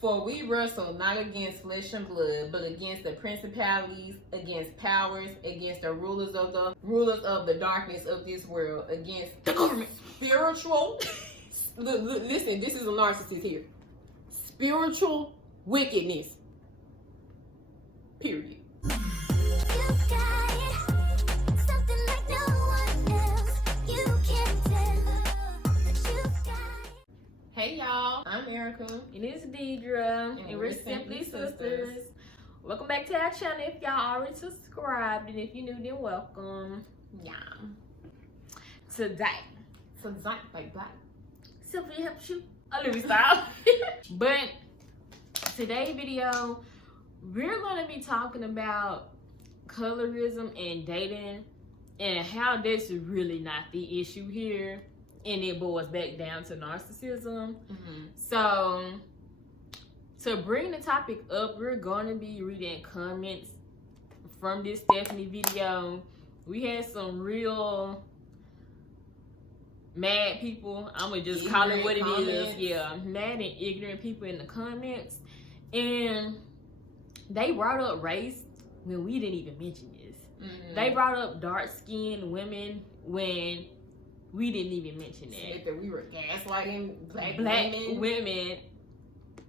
For we wrestle not against flesh and blood, but against the principalities, against powers, against the rulers of the darkness of this world, against the government. Spiritual. Listen, this is a narcissist here. Spiritual wickedness. Period. Hey y'all, I'm Erica. And it's Deidre. And we're Simply Sisters. Welcome back to our channel. If y'all already subscribed, and if you're new, then welcome. Yeah. Today, like black. Simply helps you. Let me stop. But today's video, we're going to be talking about colorism and dating and how this is really not the issue here. And it boils back down to narcissism. Mm-hmm. So, to bring the topic up, we're going to be reading comments from this Stephanie video. We had some real mad people. I'm going to just call it what it is. Yeah, mad and ignorant people in the comments. And they brought up race when we didn't even mention this. Mm-hmm. They brought up dark-skinned women when we didn't even mention that. We were gaslighting black women.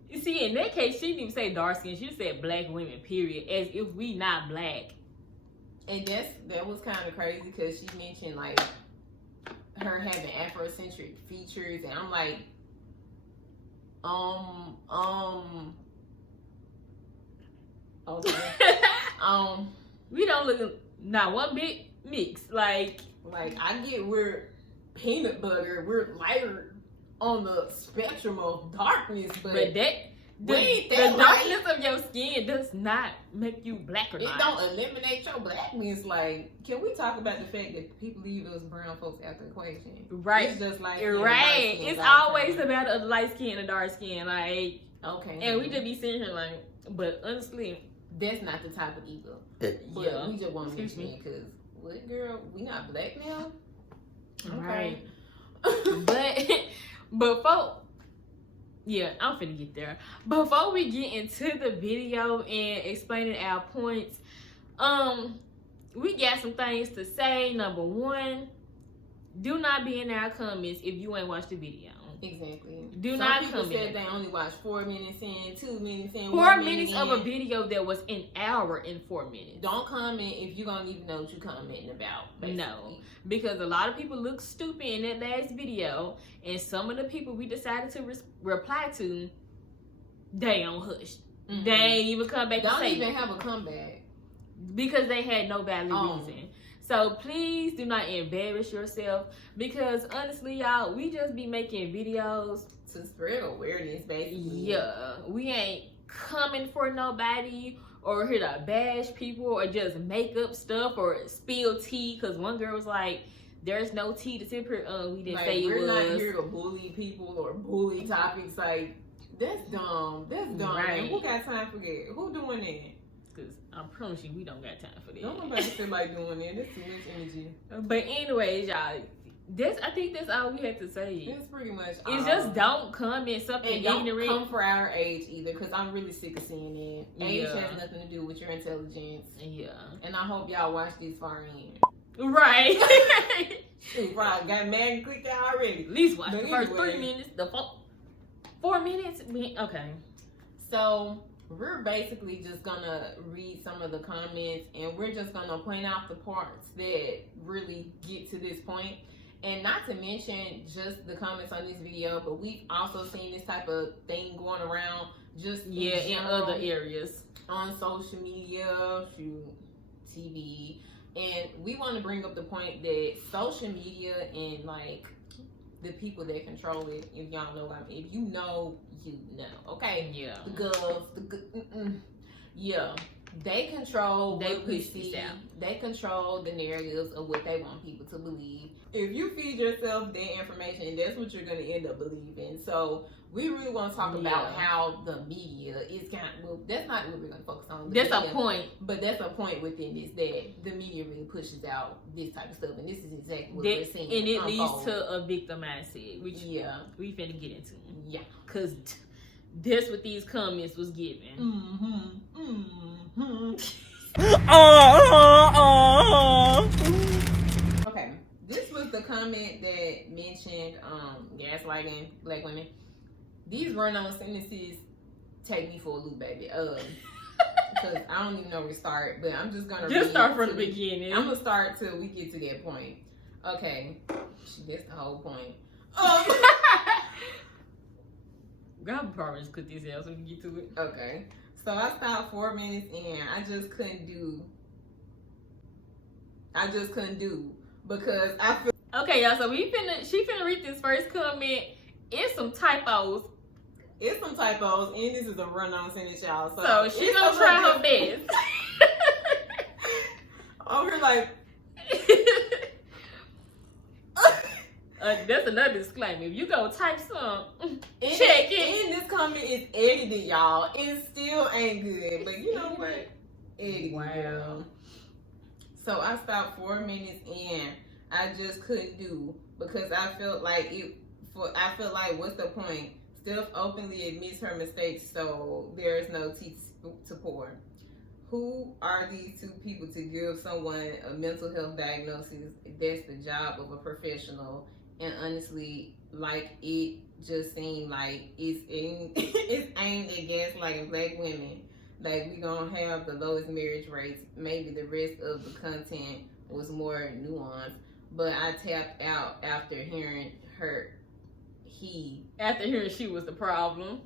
You see, in that case, she didn't even say dark skin. She said black women, period. As if we not black. And that was kind of crazy because she mentioned like her having Afrocentric features, and I'm like, okay, we don't look not one bit mixed. Like I get we're peanut butter, we're lighter on the spectrum of darkness, but the darkness of your skin does not make you black or not. It don't eliminate your blackness. Like, can we talk about the fact that people leave us brown folks out the equation? Right. It's just like right. It's always about a light skin and a dark skin. Like, okay. And we just be sitting here like, but honestly, that's not the topic either. But yeah, we just want to mention it because what, girl? We not black now. Okay. Right. but before, yeah, I'm finna get there. Before we get into the video and explaining our points, we got some things to say. Number one, do not be in our comments if you ain't watched the video. Exactly. Do Some not people comment. said they only watched 4 minutes in, 2 minutes in, 4 1 minutes minute of a in. video that was an hour and 4 minutes. Don't comment if you don't even know what you're commenting about. Basically. No, because a lot of people look stupid in that last video, and some of the people we decided to reply to, they on hush. Mm-hmm. They ain't even come back. Don't even have a comeback because they had no valid reason. So please do not embarrass yourself, because honestly, y'all, we just be making videos to spread awareness, basically. Yeah, we ain't coming for nobody or here to bash people or just make up stuff or spill tea. Because one girl was like, "There's no tea to sip here." We didn't say it was. We're not here to bully people or bully topics. Like, that's dumb. That's dumb. Right. And who got time for that? Who doing that? Because I promise you, we don't got time for that. Don't nobody feel like doing that. That's too much energy. But anyways, y'all, I think that's all we have to say. That's pretty much It's just don't comment something and don't ignorant. come for our age either, because I'm really sick of seeing it. Age has nothing to do with your intelligence. Yeah. And I hope y'all watch this far in. Right. You probably got mad and clicked out already. At least watch the first 3 minutes. The 4 minutes. Okay. So we're basically just gonna read some of the comments, and we're just gonna point out the parts that really get to this point. And not to mention just the comments on this video, but we've also seen this type of thing going around just in other areas on social media, TV. And we want to bring up the point that social media and like the people that control it, if y'all know what I mean, if you know, okay? Yeah. The girls, yeah. They control they what we push see. this out. They control the narratives of what they want people to believe. If you feed yourself that information, that's what you're going to end up believing. So we really want to talk about how the media is that's not what we're going to focus on. That's a point. But that's a point within this, that the media really pushes out this type of stuff. And this is exactly what we're seeing. And it leads to a victim mindset, which we finna get into. Yeah. Because That's what these comments was giving. Okay, this was the comment that mentioned gaslighting black women. These run-on sentences take me for a loop, baby. Because I don't even know where to start, but I'm just gonna start from the beginning. I'm gonna start till we get to that point. Okay, that's the whole point. God probably just cut this out so we can get to it. Okay, so I stopped 4 minutes in. I just couldn't do because I feel. Okay, y'all. So she finna read this first comment. It's some typos. And this is a run-on sentence, y'all. So she's gonna try her best. Over here, like. That's another disclaimer. If you go type some, check it. And this comment is edited, y'all. It still ain't good, but you know what? Edited. Wow. So I stopped 4 minutes in. I just couldn't do because I felt like what's the point? Steph openly admits her mistakes, so there's no tea to pour. Who are these two people to give someone a mental health diagnosis? That's the job of a professional. And honestly, like, it just seemed like it's aimed at gaslighting black women. Like, we gonna have the lowest marriage rates. Maybe the rest of the content was more nuanced. But I tapped out after hearing she was the problem.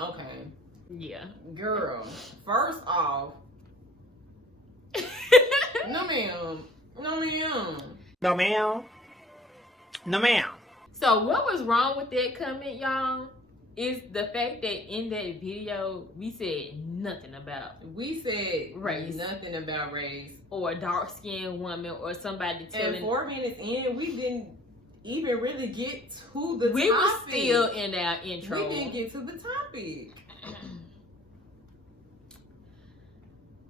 Okay. Yeah. Girl, first off, no ma'am. So what was wrong with that comment, y'all, is the fact that in that video we said nothing about race. Nothing about race. Or a dark-skinned woman or somebody telling. And 4 minutes in, we didn't even really get to the topic. We were still in our intro. We didn't get to the topic.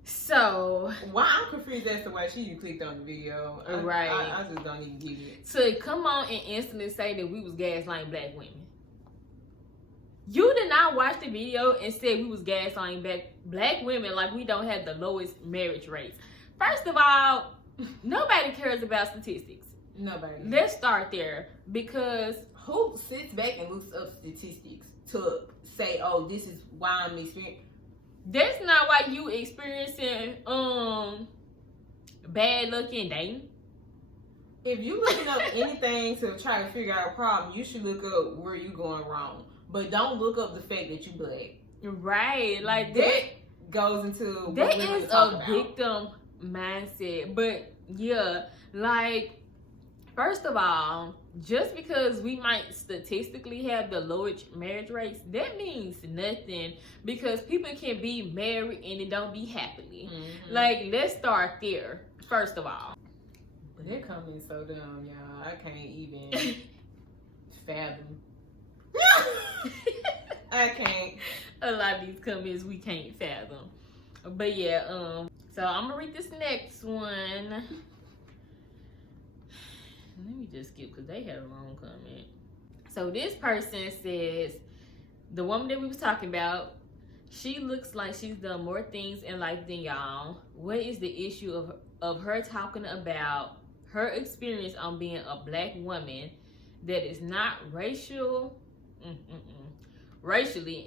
So why I'm confused as to why she clicked on the video. Right. I just don't even get it. To come on and instantly say that we was gaslighting black women. You did not watch the video and said we was gaslighting black women like we don't have the lowest marriage rates. First of all, nobody cares about statistics. Nobody. Let's start there, because who sits back and looks up statistics to say, oh, this is why I'm experiencing. That's not why you experiencing bad luck in dating. If you looking up anything to try to figure out a problem, you should look up where you going wrong. But don't look up the fact that you black. Right. Like that goes into that is a victim mindset. But yeah, like, first of all, just because we might statistically have the lowest marriage rates, that means nothing, because people can be married and it don't be happily. Mm-hmm. Like, let's start there, first of all. But that comment's so dumb, y'all. I can't even fathom. I can't. A lot of these comments we can't fathom. But yeah, so I'm gonna read this next one. Let me just skip because they had a long comment. So this person says, the woman that we was talking about, she looks like she's done more things in life than y'all. What is the issue of her talking about her experience on being a black woman that is not racially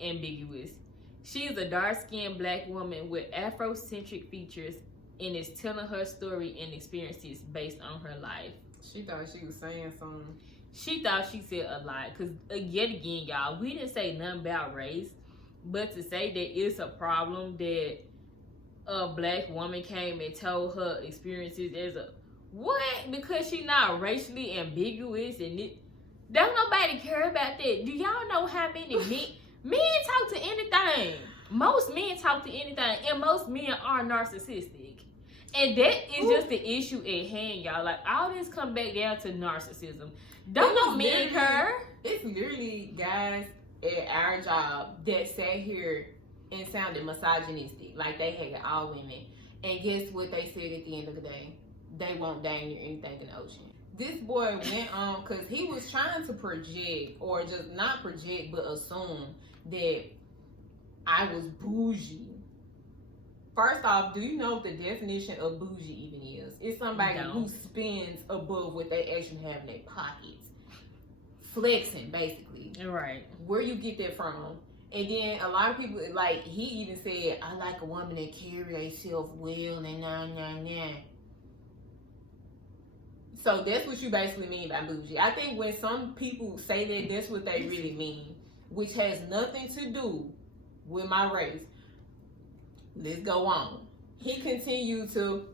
ambiguous? She's a dark-skinned black woman with Afrocentric features and is telling her story and experiences based on her life. She thought she was saying something. She thought she said a lot. Because, yet again, y'all, we didn't say nothing about race. But to say that it's a problem that a black woman came and told her experiences as a... What? Because she's not racially ambiguous and don't nobody care about that. Do y'all know how many men talk to anything? Most men talk to anything. And most men are narcissistic. And that is just the issue at hand, y'all. Like, all this come back down to narcissism. Don't no men care. It's literally guys at our job that sat here and sounded misogynistic. Like they hated all women. And guess what they said at the end of the day? They won't dang near anything in the ocean. This boy went on because he was trying to project, or just not project, but assume that I was bougie. First off, do you know what the definition of bougie even is? It's somebody who spends above what they actually have in their pockets. Flexing, basically. Right. Where you get that from? And then a lot of people, like, he even said, I like a woman that carry herself well and nah. So that's what you basically mean by bougie. I think when some people say that, that's what they really mean, which has nothing to do with my race. Let's go on. He continued to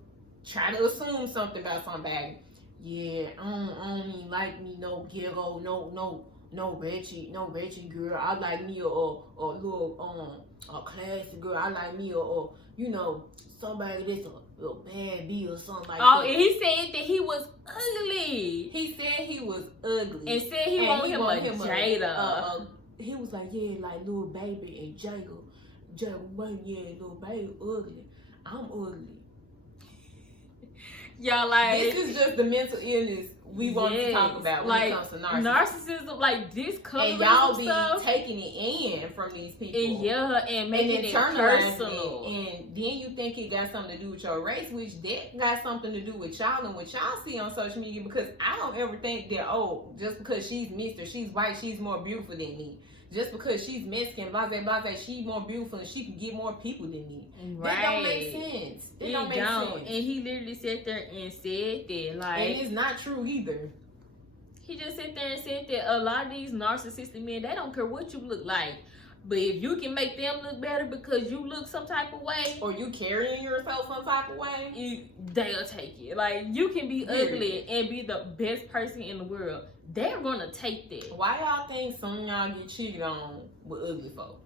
try to assume something about somebody. Yeah, I don't even like me no ghetto, no wretched girl. I like me a little a classy girl. I like me somebody that's a bad bee or something like that. Oh, and he said that he was ugly. He said he was ugly. And said he wanted him a Jada. He was like, yeah, like little baby and Jada, yeah, little baby ugly. I'm ugly. Y'all, like, this is just the mental illness we want to talk about when it comes to narcissism, like this colorism and y'all be stuff, taking it in from these people, and making it personal. And then you think it got something to do with your race, which that got something to do with y'all and what y'all see on social media. Because I don't ever think that just because she's mixed or she's white, she's more beautiful than me. Just because she's Mexican, blase, she's more beautiful and she can get more people than me. Right. That don't make sense. It don't make sense. And he literally sat there and said that, like, and it's not true either. He just sat there and said that a lot of these narcissistic men, they don't care what you look like. But if you can make them look better because you look some type of way, or you carrying yourself some type of way, they'll take it. Like, you can be ugly and be the best person in the world. They're gonna take that. Why y'all think some of y'all get cheated on with ugly folk?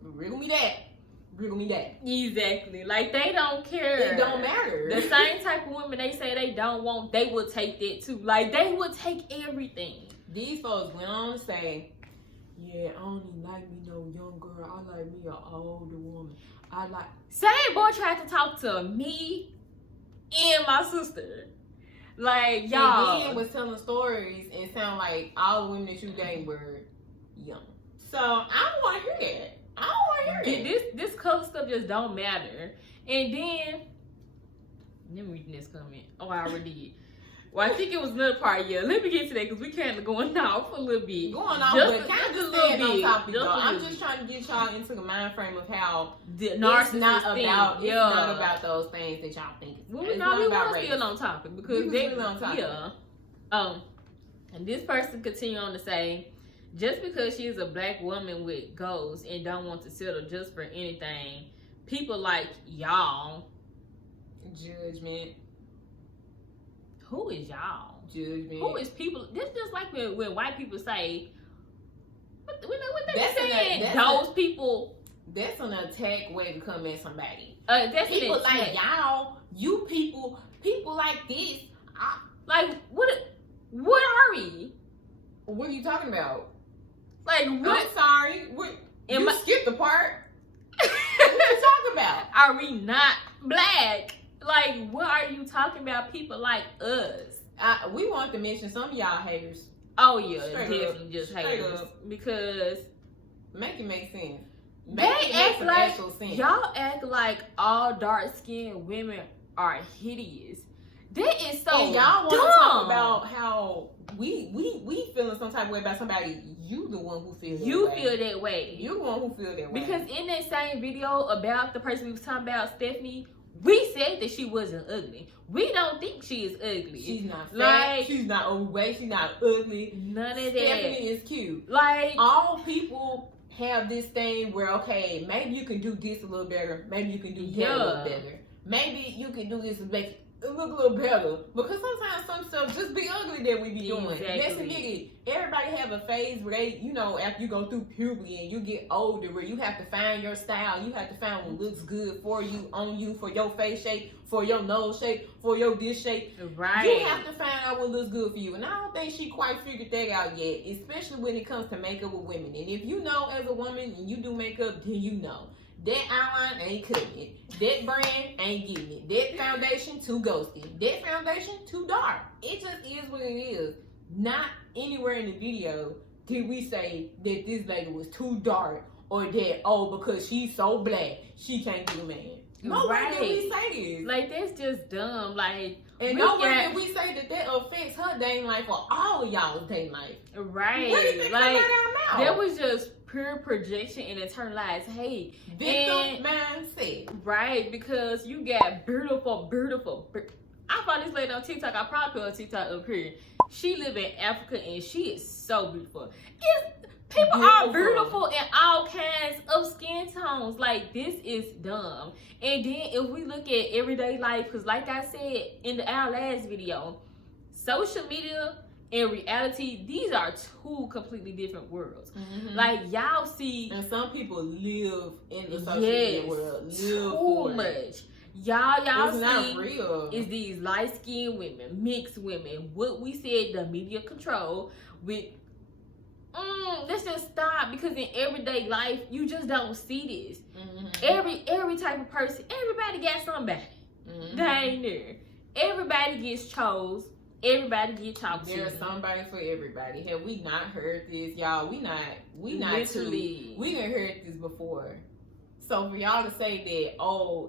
Riddle me that. Exactly. Like, they don't care. It don't matter. The same type of women they say they don't want, they will take that too. Like, they will take everything. These folks went on to say, yeah, I don't even like me no young girl. I like me an older woman. Same boy tried to talk to me and my sister. Like, y'all. And then was telling stories and sound like all the women that you dating were young. So I don't want to hear that. I don't want to hear that. This color stuff just don't matter. And then, let me read this comment. Oh, I already did. Well, I think it was another part. Yeah, let me get to that because we kind of going off a little bit. Going off, but kind of staying on topic though. I'm just trying to get y'all into the mind frame of how the narcissist it's not about those things that y'all think. Well, we want to still on topic because we really on topic. Yeah. And this person continued on to say, just because she is a black woman with goals and don't want to settle just for anything, people like y'all. Judgment. Who is y'all? Judgment. Who is people? This just like when white people say, what they saying? Those people. That's an attack way to come at somebody. That's people like y'all. You people like this. Like what are we? What are you talking about? Like what? I'm sorry. You skipped the part. What are you talking about? Are we not black? Like, what are you talking about? People like us. We want to mention some of y'all haters. Oh yeah, definitely just haters. Because make it make sense. Y'all act like all dark skinned women are hideous. That is so and y'all want dumb. to talk about how we feeling some type of way about somebody. You the one who feels that way. You the one who feel that way. Because in that same video about the person we was talking about, Stephanie, we said that she wasn't ugly. We don't think she is ugly. She's not fat. She's not overweight. She's not ugly. None of that. Stephanie is cute. Like, all people have this thing where, okay, maybe you can do this a little better. Maybe you can do that a little better. Maybe you can do this and make it look a little better. Because sometimes some stuff just be ugly that we be doing. That's the biggie. Everybody have a phase where they, after you go through puberty and you get older, where you have to find your style. You have to find what looks good for you, on you, for your face shape, for your nose shape, for your dish shape. Right. You have to find out what looks good for you. And I don't think she quite figured that out yet, especially when it comes to makeup with women. And if you know as a woman and you do makeup, then you know. That outline ain't cutting it. That brand ain't getting it. That foundation too ghosty. That foundation too dark. It just is what it is. Not anywhere in the video did we say that this lady was too dark or that, because she's so black, she can't get a man. Nowhere did we say this. Like, that's just dumb. Like, and nowhere did we say that affects her dating life or all of y'all's dating life. Right. What do you think like, about our mouth? That was just pure projection and internalized hate. Victim mindset. Right, because you got beautiful. I found this lady on TikTok. I probably put her TikTok up here. She live in Africa and she is so beautiful. People are beautiful in all kinds of skin tones. Like, this is dumb. And then if we look at everyday life, because like I said in our last video, social media and reality, these are two completely different worlds. Mm-hmm. Like, y'all see, and some people live in the social media world. Too much. Y'all it's see not real. Is these light-skinned women, mixed women, what we said the media control with. Let's just stop, because in everyday life you just don't see this. Mm-hmm. Every type of person, everybody got somebody. Mm-hmm. They ain't there. Everybody gets chose. Everybody get talked to. There's somebody for everybody. Have we not heard this, y'all? We not literally. We done heard this before. So for y'all to say that,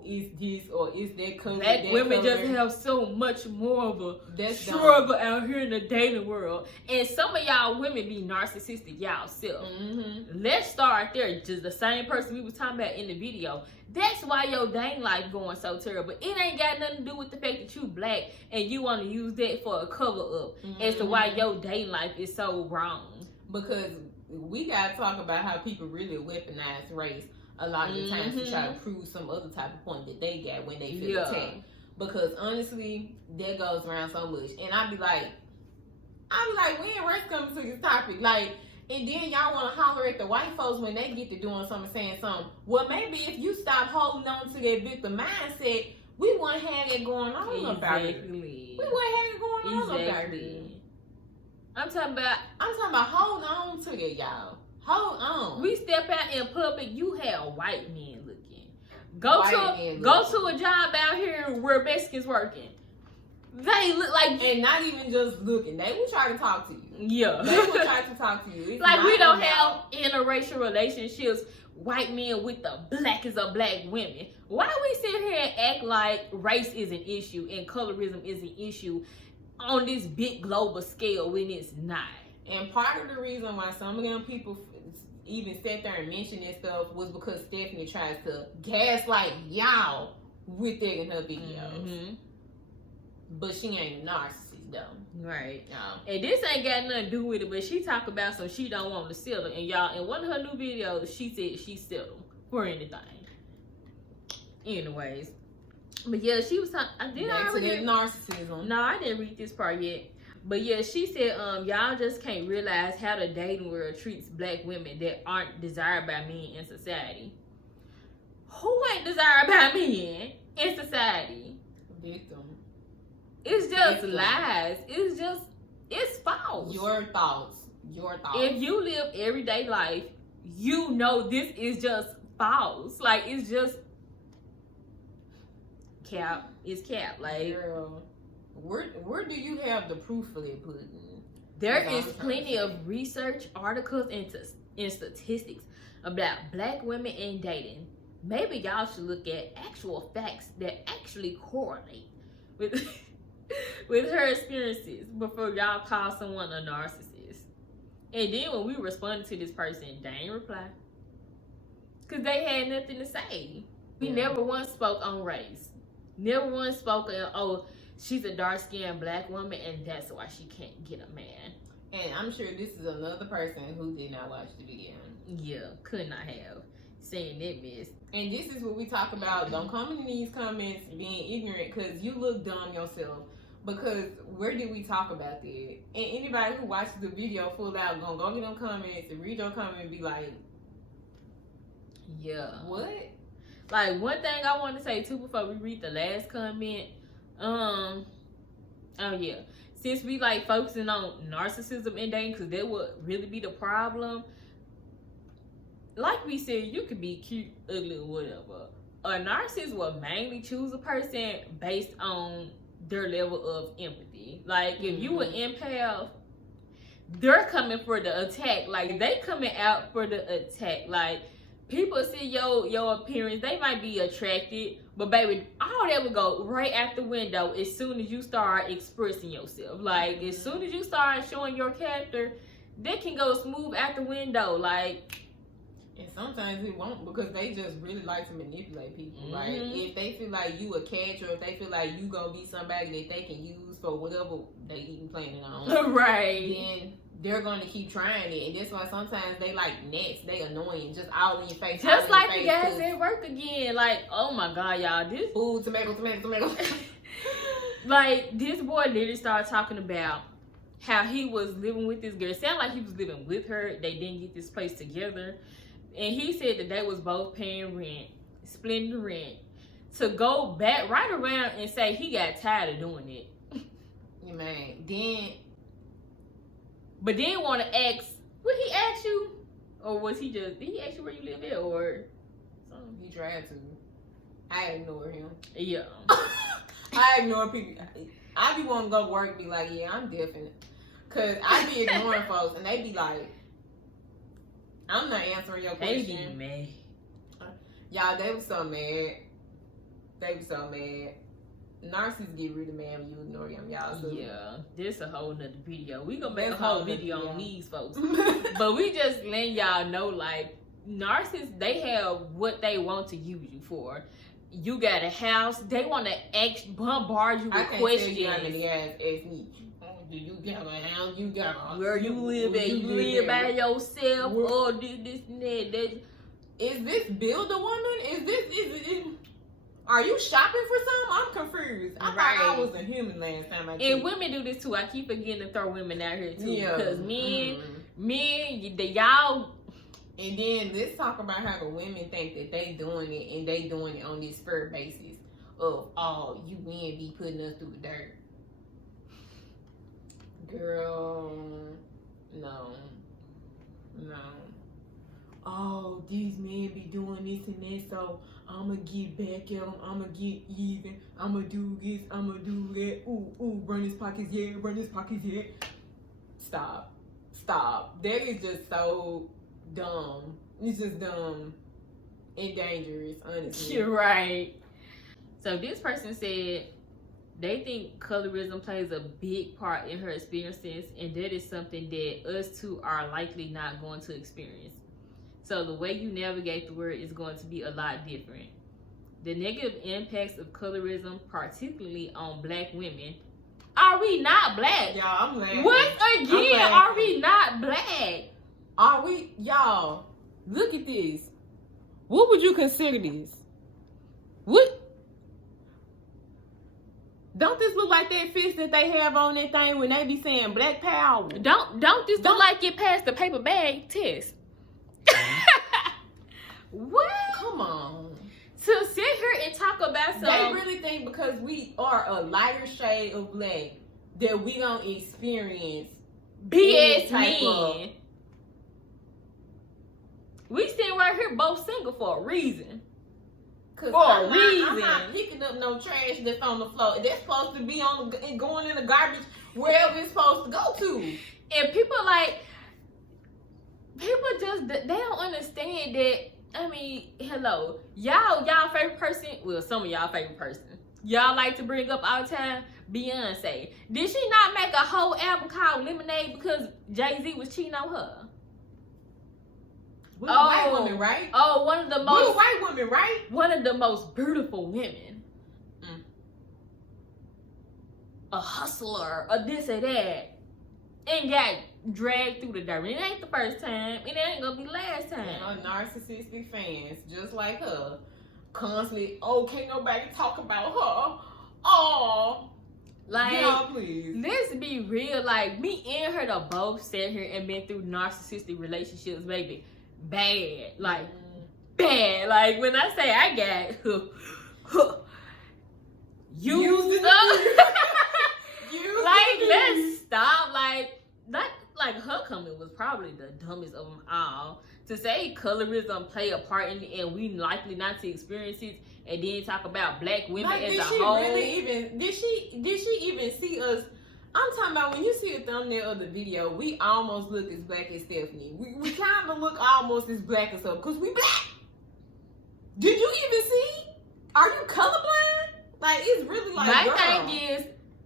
is this or is that color? Black women just have so much more of a struggle out here in the dating world. And some of y'all women be narcissistic y'all self. Mm-hmm. Let's start there. Just the same person we was talking about in the video. That's why your dating life going so terrible. It ain't got nothing to do with the fact that you black and you want to use that for a cover up as to why your dating life is so wrong. Because we gotta talk about how people really weaponize race a lot of the times to try to prove some other type of point that they got when they feel attacked. Because honestly, that goes around so much. And I be like, we ain't race coming to this topic. Like, and then y'all want to holler at the white folks when they get to doing something, saying something. Well, maybe if you stop holding on to that victim mindset, we wouldn't have that going on about it. We wouldn't have it going on about it. I'm talking about hold on to it, y'all. Hold on. We step out in public, you have white men looking. Go to a job out here where Mexicans working. They look like, and not even just looking. They will try to talk to you. Yeah, they will try to talk to you. It's like, we don't have interracial relationships. White men with the blackest of black women. Why do we sit here and act like race is an issue and colorism is an issue on this big global scale when it's not? And part of the reason why some of them people even sat there and mentioned this stuff was because Stephanie tries to gaslight y'all with that in her videos. Mm-hmm. But she ain't a narcissist though. Right. And this ain't got nothing to do with it, but she talk about some she don't want to settle. And y'all, in one of her new videos, she said she settled for anything. Anyways. But yeah, she was talking. Back to that narcissism. No, I didn't read this part yet. But yeah, she said, y'all just can't realize how the dating world treats black women that aren't desired by men in society. Who ain't desired by men in society? Victim. It's just lies. It's false. Your thoughts. If you live everyday life, you know this is just false. Like, it's just cap. It's cap. Like, girl. Where do you have the proof for that pudding? There is plenty of research, articles, and statistics about black women and dating. Maybe y'all should look at actual facts that actually correlate with with her experiences before y'all call someone a narcissist. And then when we responded to this person, they ain't reply. Because they had nothing to say. We never once spoke on race. Never once spoke on, she's a dark-skinned black woman and that's why she can't get a man. And I'm sure this is another person who did not watch the video. Yeah, could not have seen that mess. And this is what we talk about. Don't come in these comments being ignorant because you look dumb yourself. Because where did we talk about that? And anybody who watches the video full out gonna go get them comments and read your comment and be like, yeah. What? Like, one thing I want to say too before we read the last comment. Since we like focusing on narcissism and dating, because that would really be the problem. Like we said, you could be cute, ugly, or whatever. A narcissist will mainly choose a person based on their level of empathy. Like, if you an empath, they're coming for the attack. Like, they coming out for the attack. Like, people see your appearance, they might be attracted, but baby, all that would go right out the window as soon as you start expressing yourself. Like, as soon as you start showing your character, that can go smooth out the window. Like, and sometimes it won't, because they just really like to manipulate people. Like, if they feel like you a catch, or if they feel like you gonna be somebody that they can use for whatever they even planning on, right? Then they're gonna keep trying it, and that's why sometimes they like next, they annoying, just all in your face. Just like the guys at work again. Like, oh my god, y'all, this tomato. Like, this boy literally started talking about how he was living with this girl. It sounded like he was living with her. They didn't get this place together. And he said that they was both paying rent, splitting the rent, to go back right around and say he got tired of doing it. Yeah, man. But then want to ask, would he ask you? Or was he just, did he ask you where you live at? Or something? He tried to. I ignore him. Yeah. I ignore people. I be wanting to go to work and be like, yeah, I'm different. Because I be ignoring folks and they be like, I'm not answering your question. They be mad. Y'all, they was so mad. They was so mad. Narcissists get really mad when you ignore them, y'all. So. Yeah, this a whole nother video. We gonna make a whole video on these folks. But we just letting y'all know, like, narcissists, they have what they want to use you for. You got a house, they want to bombard you with questions. I can't tell you how many guys ask me, do you have a house? You got a where you live at? You live by yourself? Or this and that. Is this build a woman? Is it? Are you shopping for something? I'm confused. I thought I was a human last time I checked. And women do this too. I keep forgetting to throw women out here too. Yeah. Because men, y'all. And then let's talk about how the women think that they doing it, and they doing it on this fair basis of, oh, you men be putting us through the dirt. Girl, no. Oh, these men be doing this and that, so I'ma get back at them, I'ma get even, I'ma do this, I'ma do that, ooh, run his pockets, yeah, Stop. That is just so dumb. It's just dumb and dangerous, honestly. You're right. So this person said they think colorism plays a big part in her experiences, and that is something that us two are likely not going to experience. So the way you navigate the word is going to be a lot different. The negative impacts of colorism, particularly on black women. Are we not black? Y'all, I'm laughing. Once again, are we not black? Are we? Y'all, look at this. What would you consider this? What? Don't this look like that fist that they have on that thing when they be saying black power? Don't this look like it passed the paper bag test? What? Come on. To sit here and talk about something. They really think because we are a lighter shade of black that we don't experience BS men. We stand right here both single for a reason. I'm not picking up no trash that's on the floor. That's supposed to be going in the garbage wherever it's supposed to go to. And people just, they don't understand that. I mean, hello, y'all favorite person, well, some of y'all favorite person, y'all like to bring up all the time, Beyonce. Did she not make a whole album called Lemonade because Jay-Z was cheating on her? We're white women, right? Oh, one of the most... We're white women, right? One of the most beautiful women. A hustler, a this or that. And got dragged through the dirt. It ain't the first time. It ain't gonna be the last time. Narcissistic fans, just like her, constantly, can't nobody talk about her. Oh, like, y'all, please. Let's be real. Like, me and her to both sat here and been through narcissistic relationships, baby. Bad. Like, bad. Like, when I say I got used up. Like, let's stop. Like her comment was probably the dumbest of them all. To say colorism play a part in it and we likely not to experience it, and then talk about black women as a whole. Did she even see us? I'm talking about when you see a thumbnail of the video, we almost look as black as Stephanie. We kind of look almost as black as her because we black. really like, my girl. thing is,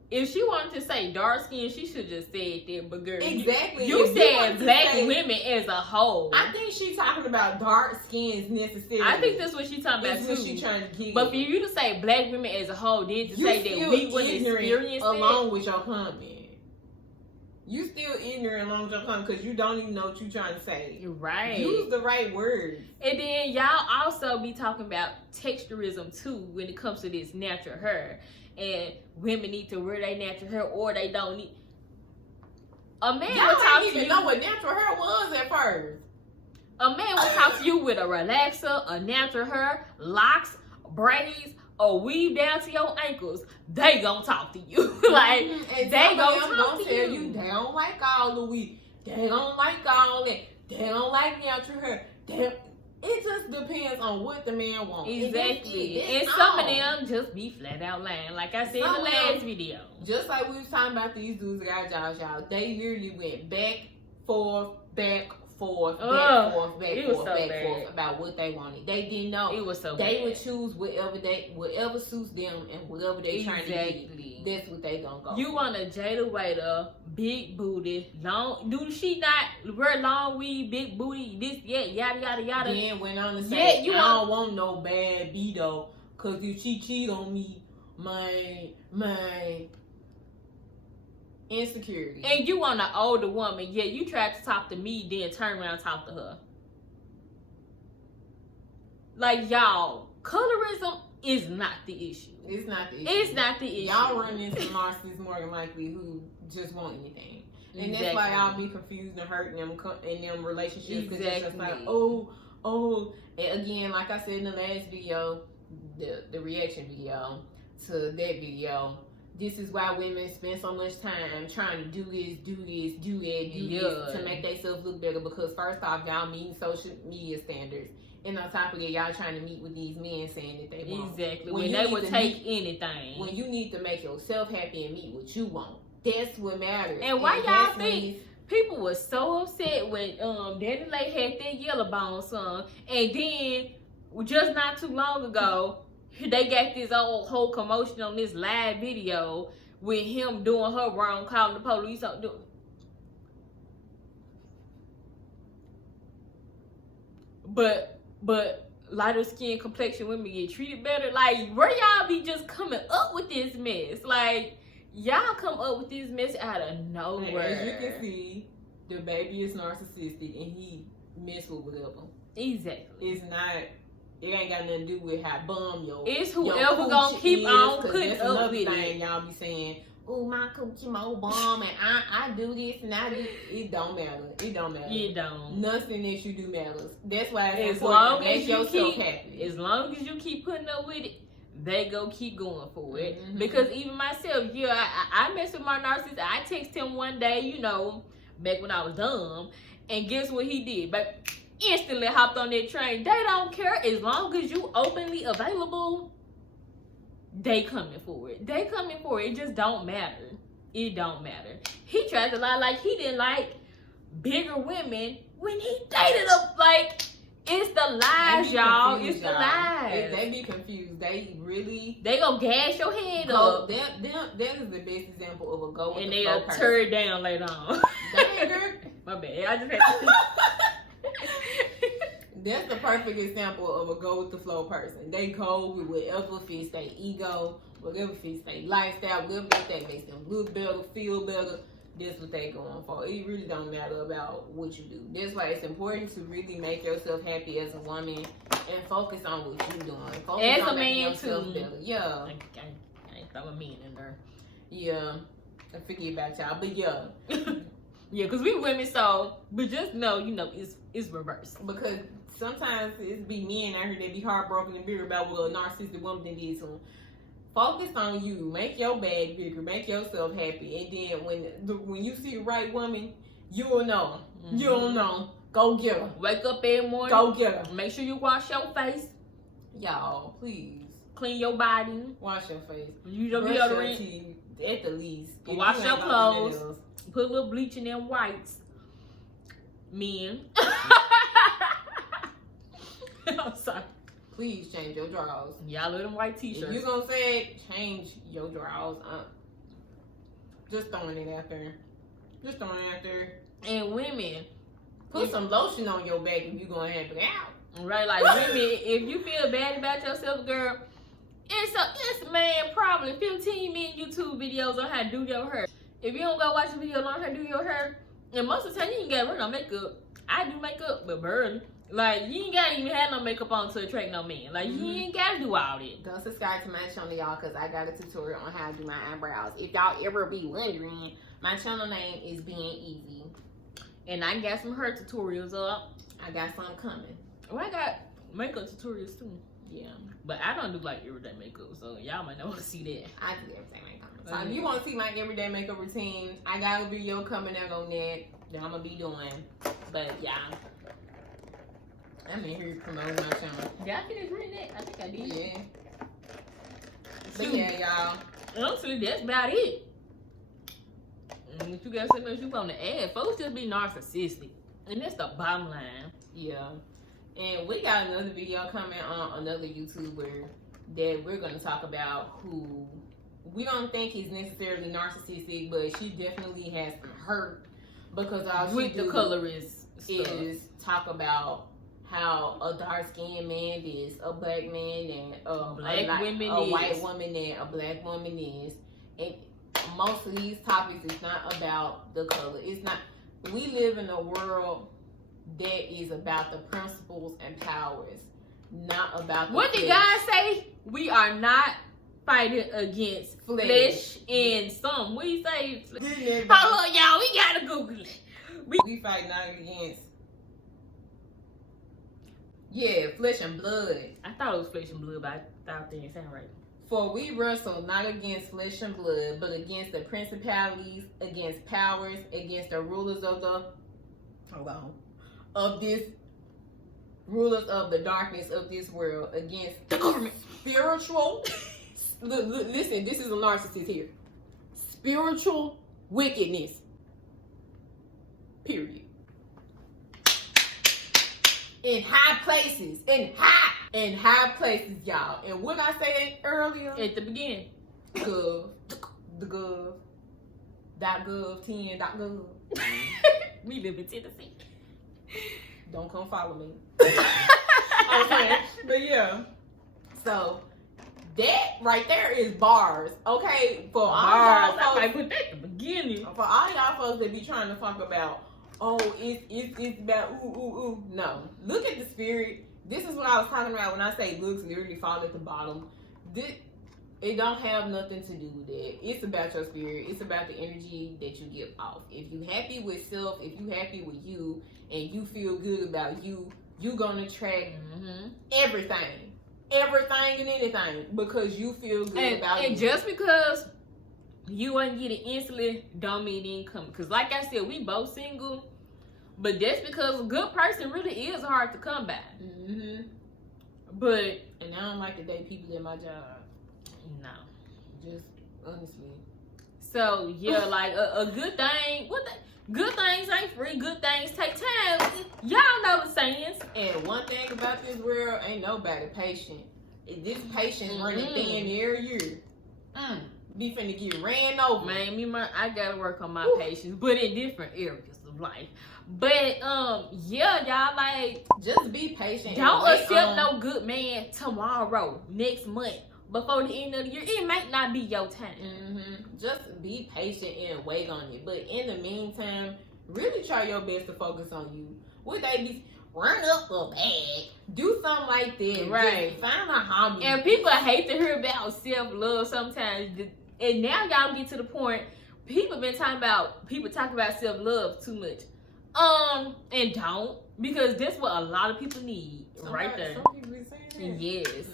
if she wanted to say dark skin, she should just say it there. But girl, exactly. you If said black say, women as a whole. I think she's talking about dark skins necessarily. I think that's what she's talking about too. too. What she trying to get. But for you to say black women as a whole, then to say that we wouldn't experience along with your comment. You still ignorant along with your comment because you don't even know what you're trying to say. Right. Use the right words. And then y'all also be talking about texturism too when it comes to this natural hair. And women need to wear their natural hair or they don't need. A man y'all will talk didn't to even you. know what natural hair was at first. A man will talk to you with a relaxer, a natural hair, locks, braids, or weave down to your ankles. They gonna talk to you. Like, and they gonna talk to tell you. They don't like all the weed. They don't like all that. They don't like natural hair. It just depends on what the man wants. Exactly. And some of them just be flat out lying. Like I said in the last video. Just like we was talking about these dudes that got jobs, y'all. They literally went back, forth, back, forth, back, forth, back, forth, back, forth about what they wanted. They didn't know. It was so they bad. would choose whatever suits them and whatever they trying to get. That's what they gonna go. You want a Jada Waiter, big booty, long? Do she not wear long weave, big booty? This, yada yada yada. Then went on to say, you I don't want no bad B though, cause if she cheat on me, my insecurity. And you want an older woman, yet you tried to talk to me, then turn around and talk to her. Like, y'all, colorism is not the issue. It's not the issue. It's not the issue. Y'all run into narcissists more than likely who just want anything. And that's why y'all be confused and hurting them in them relationships. Because it's just like, oh. And again, like I said in the last video, the reaction video to that video, this is why women spend so much time trying to do this to make themselves look better. Because first off, y'all meeting social media standards. And on top of it, y'all trying to meet with these men saying that they want. Exactly. When they would take anything. When you need to make yourself happy and meet what you want. That's what matters. And why y'all think people were so upset when Danny Lay had that Yellow Bone song, and then just not too long ago, they got this whole commotion on this live video with him doing her wrong, calling the police on doing. But lighter skin complexion women get treated better. Like, where y'all be just coming up with this mess? Like, y'all come up with this mess out of nowhere. As you can see, the baby is narcissistic and he mess with whatever. Exactly. It's not. It ain't got nothing to do with how bum your. It's whoever gonna keep on putting up with it. Y'all be saying, "Oh, my coochie more bum," and I do this and I do. It don't matter. It don't matter. It don't. Nothing that you do matters. That's why it's as long make as you yourself keep happy. As long as you keep putting up with it, they go keep going for it. Mm-hmm. Because even myself, I mess with my narcissist. I text him one day, back when I was dumb, and guess what he did? But instantly hopped on that train. They don't care as long as you openly available. They coming for it. They coming for it. It just don't matter. It don't matter. He tried to lie like he didn't like bigger women when he dated them. Like, it's the lies, y'all. It's the lies. They be confused. They gonna gas your head up. That is the best example of a go with and the flow they'll person. tear it down later on. My bad. I just had to. That's the perfect example of a go with the flow person. They go with whatever fits their ego, whatever fits their lifestyle, whatever that makes them look better, feel better. That's what they going for. It really don't matter about what you do. That's why it's important to really make yourself happy as a woman and focus on what you're doing. Focus as on a man yourself too. Better. Yeah. I ain't throwing men in there. Yeah. I forget about y'all, but yeah. Yeah, because we women, but just know, it's reversed. Because sometimes it be men out here that be heartbroken and bitter about what a narcissistic woman did to them. Focus on you. Make your bag bigger. Make yourself happy. And then when you see the right woman, you'll know. Mm-hmm. You'll know. Go get her. Wake up every morning. Go get her. Make sure you wash your face. Y'all, please. Clean your body. Wash your face. You don't brush be your teeth at the least. Wash your clothes. Put a little bleach in them whites. Men. I'm sorry. please change your drawers. Y'all wear them white t-shirts. If you gonna say it, change your drawers. Just throwing it out there. Just throwing it out there. And women, put some lotion on your back if you gonna have it out. Right, like women, if you feel bad about yourself, girl, it's man probably 15-minute YouTube videos on how to do your hair. If you don't go watch a video on how to do your hair, and most of the time you ain't got to wear no makeup. I do makeup, but barely. Like, you ain't got to even have no makeup on to attract no man. Like, you ain't got to do all that. Go subscribe to my channel, y'all, because I got a tutorial on how to do my eyebrows. If y'all ever be wondering, my channel name is Being Easy. And I got some hair tutorials up. I got some coming. Oh, I got makeup tutorials, too. Yeah. But I don't do, like, everyday makeup, so y'all might not want to see that. I do everything makeup. So if you want to see my everyday makeup routine, I got a video coming out on that I'm going to be doing. But, yeah. I'm in here promoting my channel. Did I finish reading that? I think I did. Yeah. But yeah, y'all. Honestly, that's about it. And if you got something else you want to add, folks just be narcissistic. And that's the bottom line. Yeah. And we got another video coming on another YouTuber that we're going to talk about, who we don't think is necessarily narcissistic, but she definitely has some hurt because all she the colorist is talk about how a dark-skinned man is, a black man, and a white woman, and a black woman is. And most of these topics is not about the color. It's not. We live in a world that is about the principles and powers, not about the what did God say? We are not fighting against flesh and some. What do you say? Hold on, y'all. We gotta Google it. We fight not against. Yeah, flesh and blood. I thought it was flesh and blood, but I thought it didn't sound right. For we wrestle not against flesh and blood, but against the principalities, against powers, against the rulers of the rulers of the darkness of this world, against the government. Spiritual. Listen, this is a narcissist here. Spiritual wickedness. Period. In high places, in high places, y'all. And what I said earlier at the beginning, gov, 10.gov. We live in Tennessee. Don't come follow me. Okay, but yeah. So that right there is bars. Okay, for all y'all folks, I put that at the beginning. For all y'all folks that be trying to talk about, oh, it's about ooh. No, look at the spirit. This is what I was talking about when I say looks literally fall at the bottom. It don't have nothing to do with that. It's about your spirit. It's about the energy that you give off. If you happy with self, if you happy with you, and you feel good about you, you gonna attract everything and anything because you feel good about you. And just because you ain't get it instantly don't mean it ain't coming. Because like I said, we both single, but that's because a good person really is hard to come by. But and I don't like to date people at my job. No, just honestly. So yeah, like a good thing. Good things ain't free. Good things take time. Y'all know the sayings. And one thing about this world, ain't nobody patient. This patience running thin every year. Be finna get ran over. Man, I gotta work on my patience, but in different areas of life. But yeah, y'all, like, just be patient. Don't accept no good man tomorrow, next month, before the end of the year. It might not be your time. Just be patient and wait on it. But in the meantime, really try your best to focus on you. Would they be run up a bag? Do something like that. Right. Just find a hobby. And people hate to hear about self-love sometimes. And now y'all get to the point, people talk about self-love too much. And don't, because that's what a lot of people need. Right there. Some people be saying that. Yes.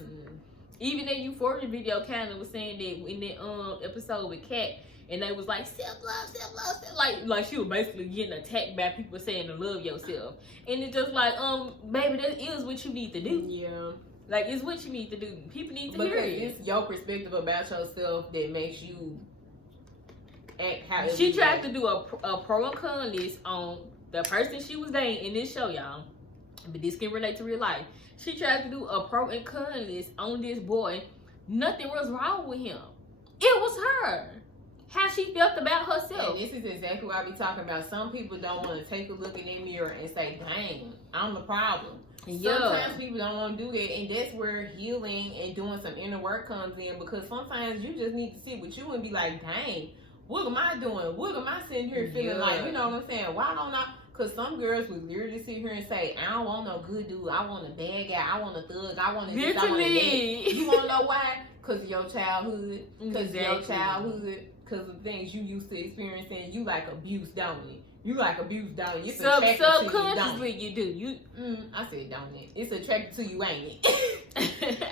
Even that Euphoria video kind of was saying that in that episode with Kat, and they was like self-love, like she was basically getting attacked by people saying to love yourself. And it's just like, baby, that is what you need to do. Yeah. Like, it's what you need to do. People need to hear it. It's your perspective about yourself that makes you act how she tried to do a pro and con list on the person she was dating in this show, y'all. but this can relate to real life. She tried to do a pro and con list on this boy. Nothing was wrong with him. It was her. How she felt about herself. And this is exactly what I be talking about. Some people don't want to take a look in their mirror and say, dang, I'm the problem. Yeah. Sometimes people don't want to do that, and that's where healing and doing some inner work comes in, because sometimes you just need to sit with you and be like, dang, what am I doing? What am I sitting here feeling like? You know what I'm saying? Why don't I? Because some girls would literally sit here and say, I don't want no good dude. I want a bad guy. I want a thug. I want a this. I want a that. You want to know why? Because of your childhood. Because of your childhood. Because of things you used to experiencing. You like abuse, don't it? You like abuse, don't it? It's subconsciously you do. I said don't it. It's attracted to you, ain't it?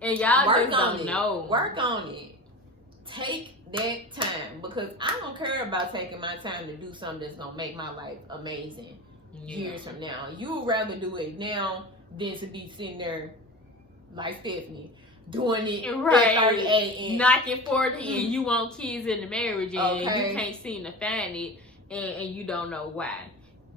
And y'all work just on don't it. know. Work on it. Take that time, because I don't care about taking my time to do something that's gonna make my life amazing years from now. You would rather do it now than to be sitting there like Stephanie doing it right, 38 and knocking 40 and you want kids in the marriage and you can't seem to find it, and you don't know why.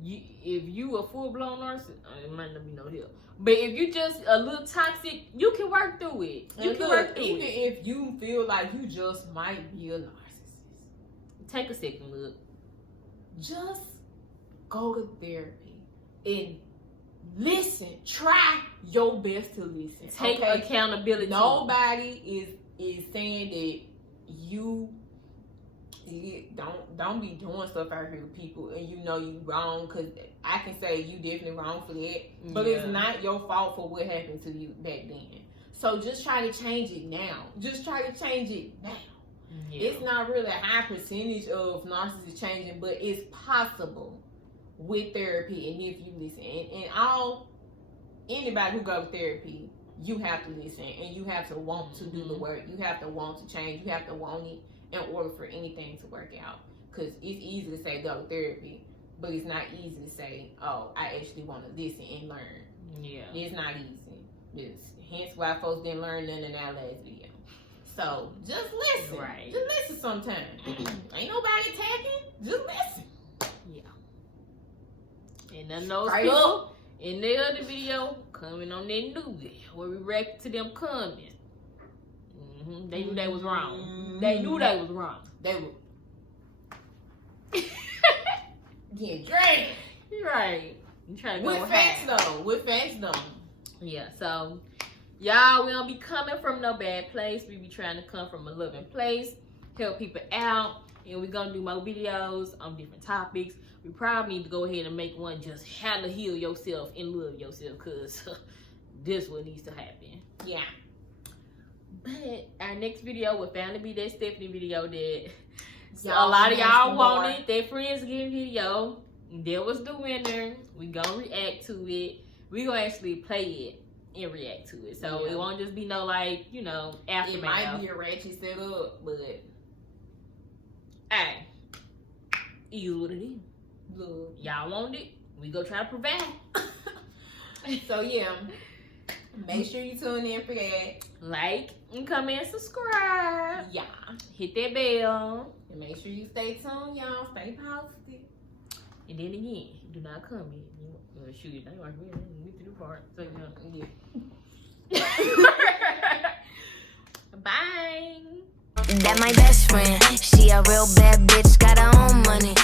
If you a full-blown narcissist, it might not be no help. But if you just a little toxic, you can work through it. You can work through even it. if you feel like you just might be a narcissist. Take a second look. Just go to therapy and listen. Try your best to listen. Take accountability. Nobody is saying that you don't be doing stuff out here with people and you know you wrong, because I can say you definitely wrong for that, but it's not your fault for what happened to you back then. So just try to change it now. Just try to change it now. Yeah. It's not really a high percentage of narcissists changing, but it's possible with therapy and if you listen. And anybody who goes to therapy, you have to listen and you have to want to do the work. You have to want to change. You have to want it in order for anything to work out. Because it's easy to say go to therapy, but it's not easy to say, oh, I actually want to listen and learn. Yeah. It's not easy. It's hence why folks didn't learn none in our last video. So just listen. Right. Just listen sometimes. Ain't nobody attacking. Just listen. Yeah. And then those people in the other video coming on that new video where we react to them comments. They knew they was wrong. They knew they was wrong. They were getting dragged. Right. You trying to go with facts though. With facts though. Yeah. So y'all, we don't be coming from no bad place. We be trying to come from a loving place, help people out, and we're gonna do more videos on different topics. We probably need to go ahead and make one just how to heal yourself and love yourself, because this what needs to happen. Yeah. But our next video will finally be that Stephanie video that a lot of y'all wanted. Their friends getting video. That was the winner. We gonna react to it. We gonna actually play it and react to it. So it won't just be no like, aftermath. It might be a ratchet setup, but hey, it is what it is. Look, y'all want it? We go try to provide. So yeah. Make sure you tune in for that. Like and comment, subscribe. Yeah. Hit that bell. And make sure you stay tuned, y'all. Stay positive. And then again, do not comment. Shoot, I like me. We do the part. So yeah. Bye. That my best friend. She a real bad bitch, got her own money.